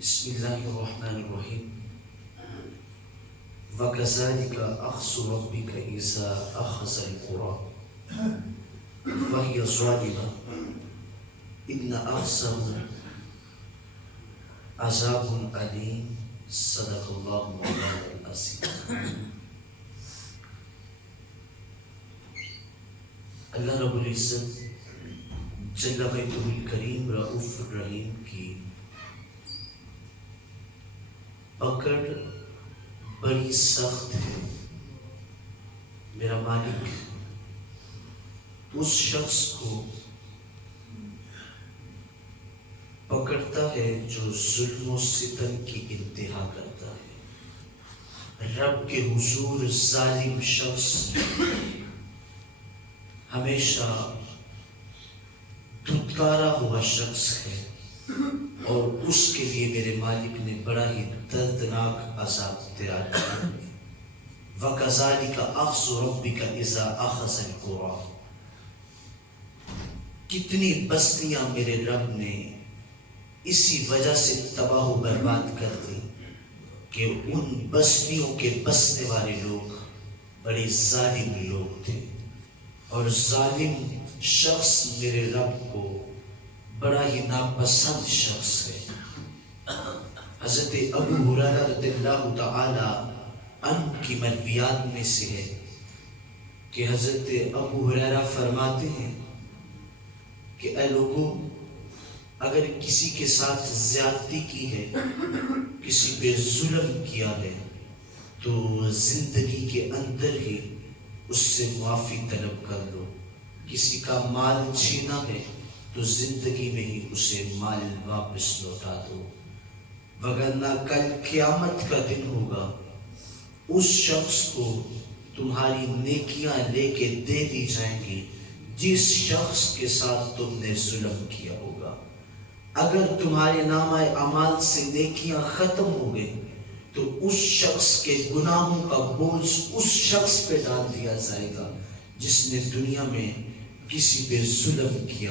بسم اللہ الرحمن الرحیم وَكَذَلِكَ أَخْذُ رَبِّكَ إِذَا أَخَذَ الْقُرَىٰ وَهِيَ ظَالِمَةٌ إِنَّ أَخْذَهُ عَذَابٌ أَلِيمٌ صدق اللہ مولانا العظیم۔ اللہ رب العزت جل وجلہ الکریم رؤوف الرحیم کی پکڑ بڑی سخت ہے۔ میرا مالک اس شخص کو پکڑتا ہے جو ظلم و ستم کی انتہا کرتا ہے۔ رب کے حضور ظالم شخص ہمیشہ دھتکارا ہوا شخص ہے، اور اس کے لیے میرے مالک نے بڑا ہی دردناک عذاب تیار کیا ہے۔ وَكَذَلِكَ أَخْذُ رَبِّكَ إِذَا أَخَذَ الْقُرَىٰ۔ کتنی بستیاں میرے رب نے اسی وجہ سے تباہ و برباد کر دی کہ ان بستیوں کے بسنے والے لوگ بڑے ظالم لوگ تھے، اور ظالم شخص میرے رب کو بڑا ہی ناپسند شخص ہے۔ حضرت ابو ہریرہ رضی اللہ تعالی عنہ کی مرویات میں سے ہے کہ حضرت ابو ہریرہ فرماتے ہیں کہ اے لوگوں، اگر کسی کے ساتھ زیادتی کی ہے، کسی پہ ظلم کیا ہے، تو زندگی کے اندر ہی اس سے معافی طلب کر لو۔ کسی کا مال چھینا ہے تو زندگی میں ہی اسے مال واپس لوٹا دو، وگرنہ کل قیامت کا دن ہوگا، اس شخص کو تمہاری نیکیاں لے کے دے دی جائیں گی جس شخص کے ساتھ تم نے ظلم کیا ہوگا۔ اگر تمہارے نامہ اعمال سے نیکیاں ختم ہو گئی تو اس شخص کے گناہوں کا بوجھ اس شخص پہ ڈال دیا جائے گا جس نے دنیا میں کسی پہ ظلم کیا۔